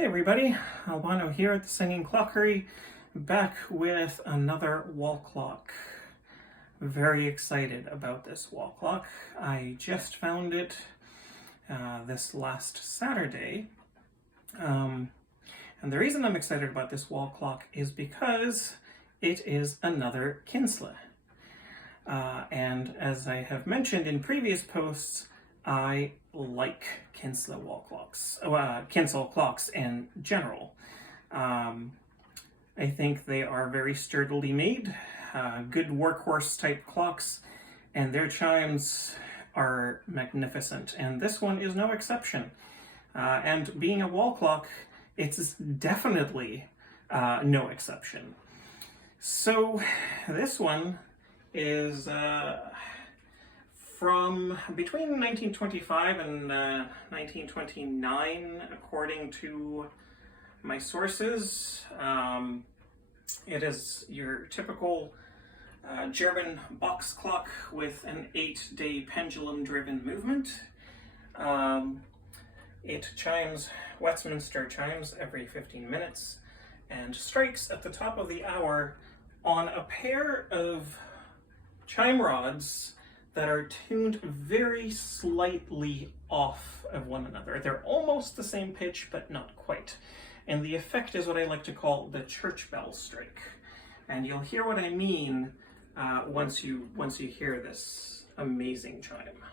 Hey everybody, Albano here at the Singing Clockery, back with another wall clock. Very excited about this wall clock. I just found it this last Saturday. And the reason I'm excited about this wall clock is because it is another Kienzle. And as I have mentioned in previous posts, I like Kienzle wall clocks, Kienzle clocks in general. I think they are very sturdily made, good workhorse type clocks, and their chimes are magnificent, and this one is no exception. And being a wall clock, it's definitely no exception. So this one is from between 1925 and 1929, according to my sources. It is your typical German box clock with an 8-day pendulum-driven movement. It chimes Westminster chimes every 15 minutes and strikes at the top of the hour on a pair of chime rods that are tuned very slightly off of one another. They're almost the same pitch, but not quite. And the effect is what I like to call the church bell strike. And you'll hear what I mean once you hear this amazing chime.